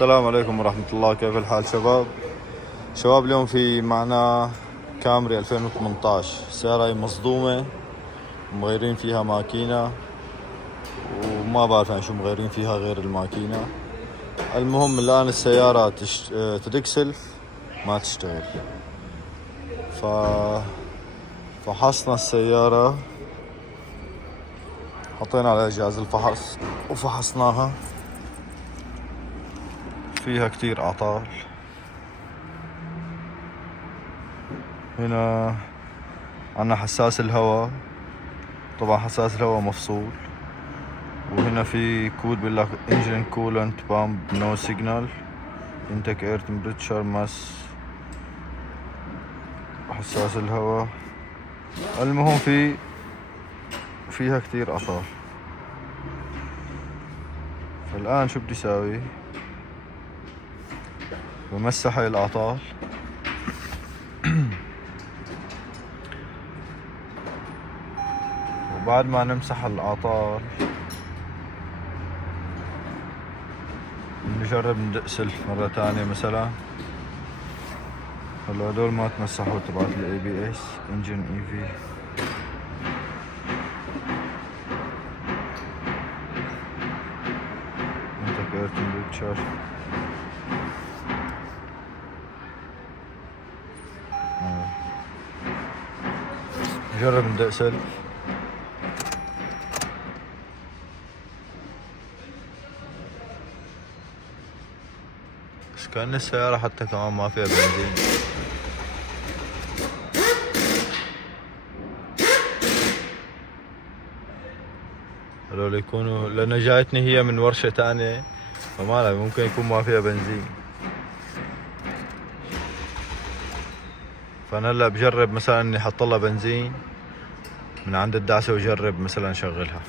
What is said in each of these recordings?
السلام عليكم ورحمة الله. كيف الحال شباب اليوم في معنا كامري 2018. السيارة هي مصدومة، مغيرين فيها ماكينة وما بعرف عن شو مغيرين فيها غير الماكينة. المهم الآن السيارة تدكسلف ما تشتغل، فحصنا السيارة، حطينا على جهاز الفحص وفحصناها. فيها كتير أعطال. هنا عنا حساس الهواء، طبعا حساس الهواء مفصول. وهنا في كود بيقول لك engine coolant pump no signal intake air temperature mass حساس الهواء. المهم فيها كتير أعطال. فالآن شو بدي ساوي؟ بمسح هاي الأعطال وبعد ما نمسح الأعطال نجرب ندق سلف مرة تانية. مثلا هلا هدول ما تمسحوا تبعت ال ABS engine EV. intake air temperature نجرب ندق سلف. بس كأن السيارة حتى كمان ما فيها بنزين. هذول يكونوا لأن جايتني هي من ورشة تانية، فما لا ممكن يكون ما فيها بنزين. فأنا هلا بجرب مثلا إني أحط لها بنزين من عند الدعسة وجرب مثلا شغلها.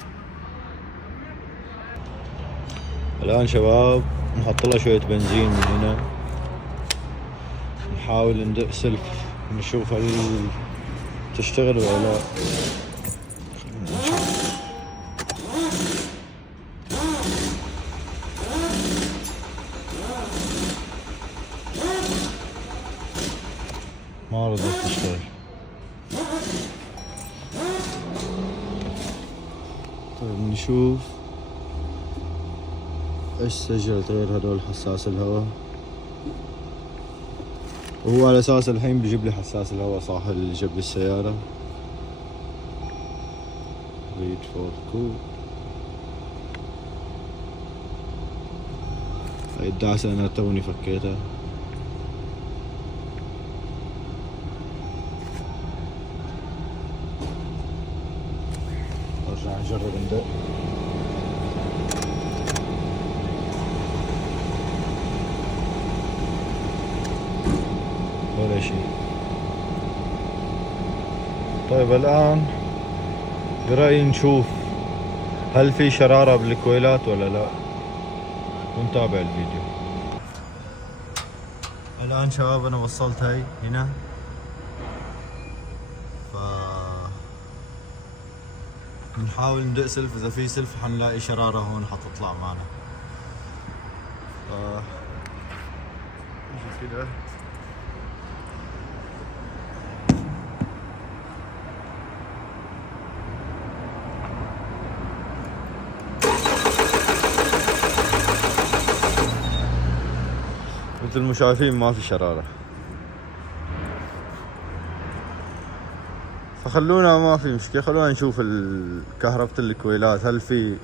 الآن شباب نحط لها شوية بنزين من هنا، نحاول ندق سلف نشوف هل تشتغل ولا لا. ما رضت تشتغل. طيب نشوف ايش سجلت غير هدول حساس الهواء. وهو على اساس الحين بيجيب لي حساس الهواء صاحب اللي جاب لي السيارة. read for code. هاي الدعسة انا توني فكيتها. نرجع نجرب ندق. ولا شيء. طيب الآن برأيي نشوف هل في شرارة بالكويلات ولا لا، ونتابع الفيديو. الآن شباب أنا وصلت هاي هنا، نحاول ندق سلف. إذا في سلف حنلاقي شرارة هون حتطلع معنا. كده مثل ما شايفين ما في شرارة. فخلونا ما في مشكلة، خلونا نشوف كهربة الكويلات هل في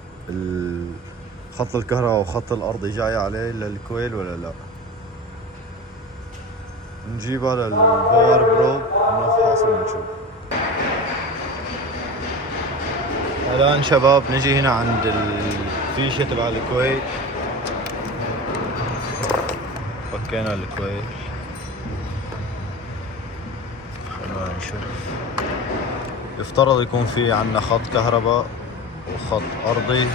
خط الكهرباء وخط الأرضي جاي عليه للكويل ولا لا. نجيب هذا الباور بروب ونفحص ونشوف. الآن شباب نجي هنا عند الفيشة تبع الكويل. فكينا الكويل، خلونا نشوف. يفترض يكون في عنا خط كهرباء وخط أرضي.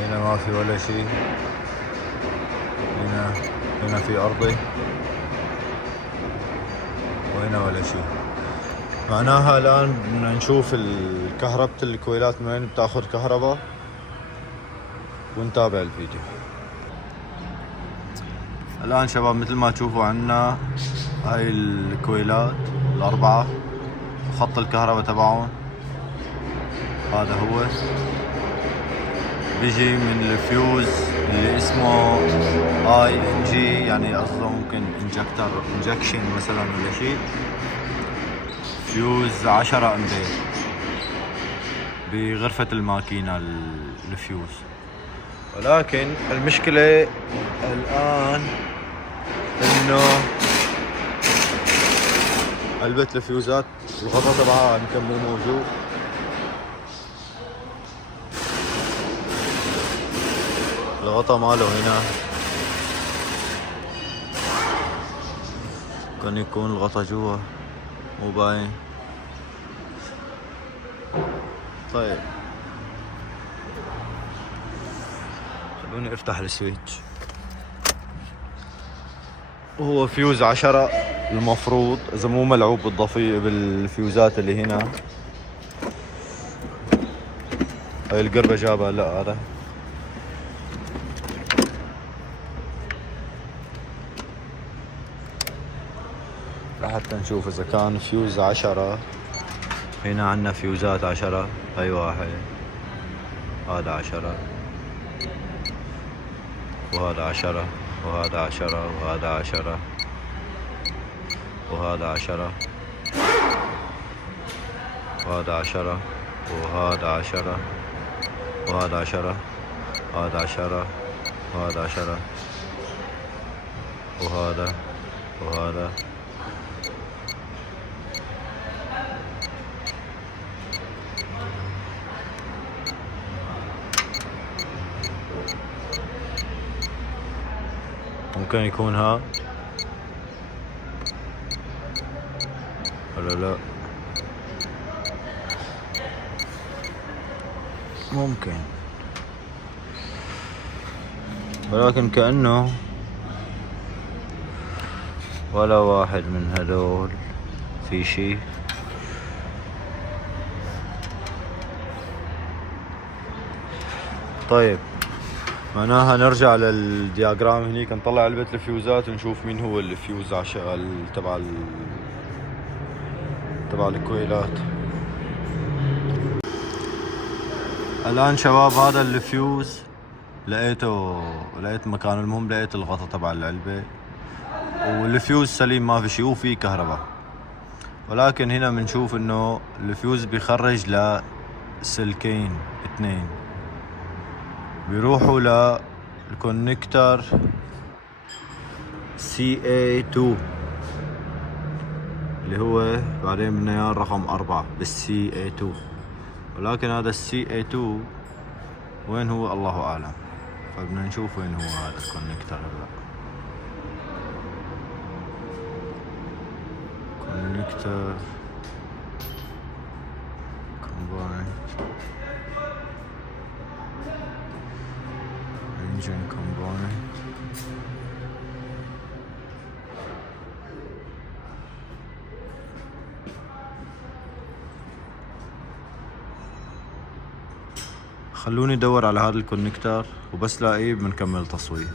هنا ما في ولا شيء. هنا في أرضي وهنا ولا شيء. معناها الآن بدنا نشوف كهربة الكويلات من وين بتاخذ كهرباء ونتابع الفيديو. الآن شباب مثل ما تشوفوا عنا هاي الكويلات الأربعة، خط الكهرباء تبعهم هذا هو بيجي من الفيوز اللي اسمه ING، يعني قصده ممكن انجكشن مثلا ولا شيء. فيوز 10 امبير بغرفة الماكينة الفيوز. ولكن المشكلة الآن انه علبة الفيوزات الغطاء تبعها يمكن مو موجود. الغطاء ماله هنا، كان يكون الغطاء جوا مو باين. طيب خلوني افتح السويتش. وهو فيوز 10 المفروض، اذا مو ملعوب بالفيوزات اللي هنا. هاي القربة جابها، لا هذا لحتى نشوف اذا كان فيوز 10. هنا عندنا فيوزات 10، هاي واحد، هذا 10 وهذا 10 وهذا 10 وهذا 10 وهذا 10 وهذا 10 وهذا 10 وهذا 10، هذا 10 وهذا 10 وهذا وهذا. ممكن يكون ها ولا لا، ممكن، ولكن كأنه ولا واحد من هذول في شيء. طيب معناها نرجع للدياجرام هنيك، نطلع علبة الفيوزات ونشوف مين هو الفيوز تبع الكويلات. الآن شباب هذا الفيوز لقيت مكانه. المهم لقيت الغطاء تبع العلبة والفيوز سليم ما في شيء وفي كهرباء. ولكن هنا بنشوف انه الفيوز بيخرج لسلكين اثنين بيروحوا للكونكتر CA2 اللي هو بعدين بدنا اياه رقم 4 بالCA2. ولكن هذا الCA2 وين هو الله اعلم، فبدنا نشوف وين هو هذا الكونكتر. هلا كونكتر كومباين انجن كومباين. خلوني ادور على هذا الكونكتر وبس لاقيه بنكمل تصوير.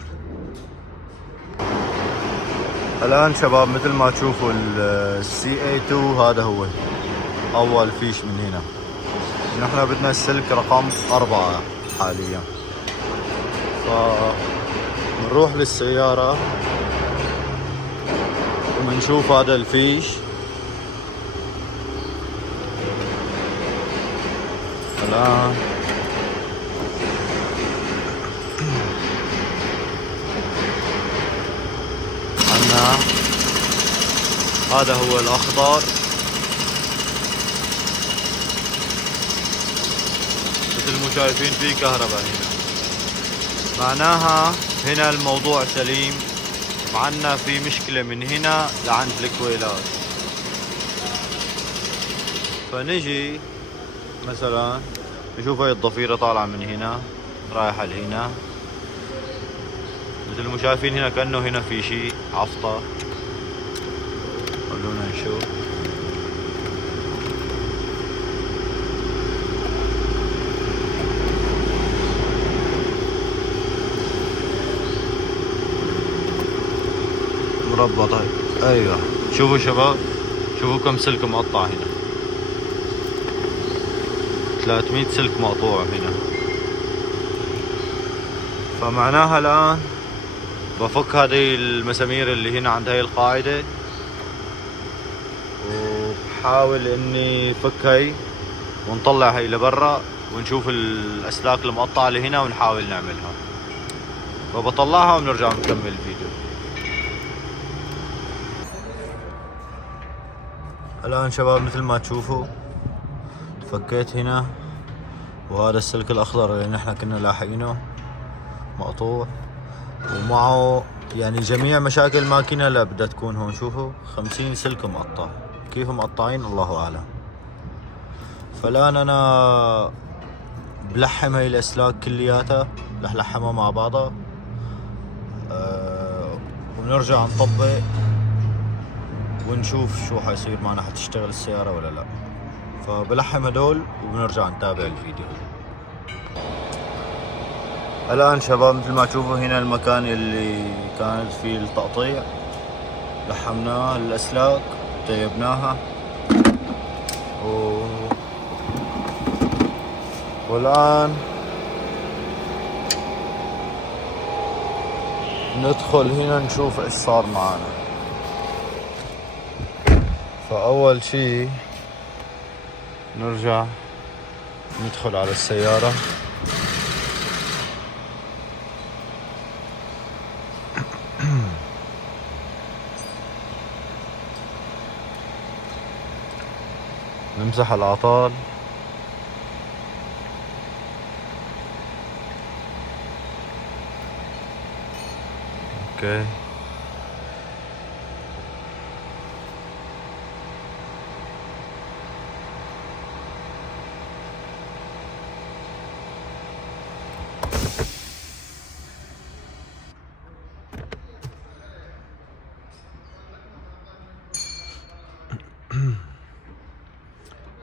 الان شباب مثل ما تشوفوا CA2 هذا هو اول فيش من هنا. نحن بدنا السلك رقم 4 حاليا، فنروح للسيارة وبنشوف هذا الفيش. الآن عنا هذا هو الأخضر، مثل ما شايفين في كهرباء هنا، معناها هنا الموضوع سليم. معنا في مشكلة من هنا لعند الكويلات. فنجي مثلا نشوف هاي الضفيرة طالعة من هنا رايحة لهنا، مثل ما شايفين هنا كأنه هنا في شيء عفطة. خلونا نشوف. مربط هاي. ايوه شوفوا شباب، شوفوا كم سلك مقطع هنا، 300 سلك مقطوع هنا. فمعناها الآن بفك هذه المسامير اللي هنا عند هاي القاعدة، وبحاول اني فك هاي ونطلع هاي لبرا ونشوف الاسلاك المقطعة اللي هنا ونحاول نعملها. فبطلعها ونرجع نكمل الفيديو. الآن شباب مثل ما تشوفوا فكيت هنا، وهذا السلك الأخضر اللي نحن كنا لاحقينه مقطوع، ومعه يعني جميع مشاكل الماكينة لا بدها تكون هون. شوفوا 50 سلك مقطع، كيف مقطعين الله أعلم. فالآن أنا بلحم هاي الأسلاك كلياتها، رح لحمها مع بعضها ونرجع نطبق ونشوف شو حيصير معنا، حتشتغل السيارة ولا لا. فبلحم هدول وبنرجع نتابع الفيديو. الآن شباب مثل ما تشوفوا هنا المكان اللي كانت فيه التقطيع لحمناه الأسلاك طيبناها والآن ندخل هنا نشوف ايش صار معنا. فأول شي نرجع ندخل على السيارة نمسح الأعطال اوكي.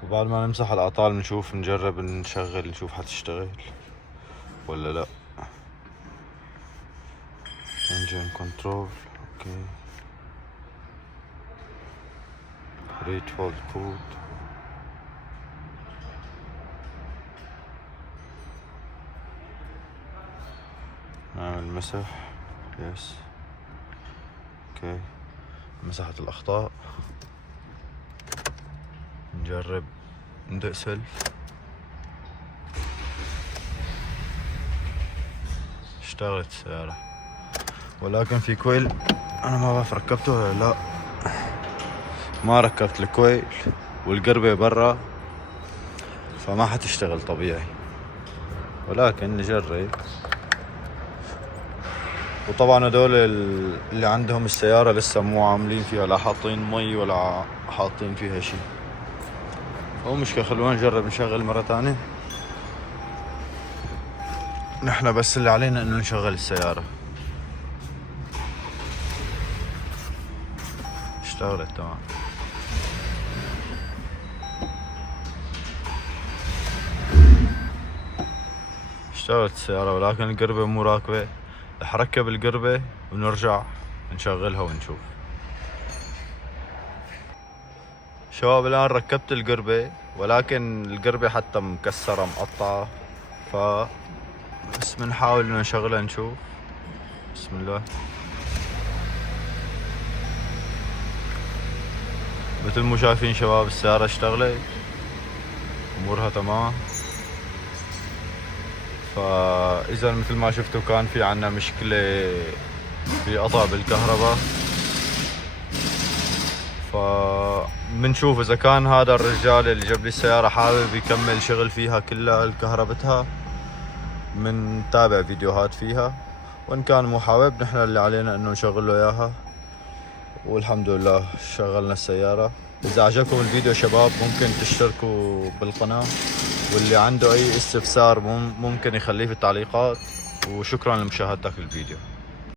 وبعد ما نمسح الأعطال بنشوف نجرب نشغل نشوف حتشتغل ولا لا. engine control اوكي. reach for the code. نعمل مسح يس اوكي. مسحت الأخطاء. نجرب ندق سلف. اشتغلت السيارة، ولكن في كويل انا ما بعرف ركبته ولا لا. ما ركبت الكويل والقربة برا فما حتشتغل طبيعي، ولكن نجرب. وطبعا هدول اللي عندهم السيارة لسه مو عاملين فيها لا حاطين مي ولا حاطين فيها شي. مو مشكلة، خلونا نجرب نشغل مرة تانية. نحن بس اللي علينا انه نشغل السيارة. اشتغلت تمام. اشتغلت السيارة ولكن القربة مو راكبة. رح ركب القربة ونرجع نشغلها ونشوف. شباب الآن ركبت القربة، ولكن القربة حتى مكسرة مقطعة، بس بنحاول انه نشغلها نشوف. بسم الله. مثل ما شايفين شباب السيارة اشتغلت، امورها تمام. فاذا مثل ما شفتوا كان في عنا مشكلة في قطع بالكهرباء، فمنشوف اذا كان هذا الرجال اللي جاب لي السيارة حابب يكمل شغل فيها كلها الكهربتها، منتابع فيديوهات فيها. وان كان مو حابب نحن اللي علينا انه نشغل له اياها. والحمد لله شغلنا السيارة. اذا عجبكم الفيديو شباب ممكن تشتركوا بالقناة، واللي عنده اي استفسار ممكن يخليه في التعليقات. وشكرا لمشاهدتك للفيديو.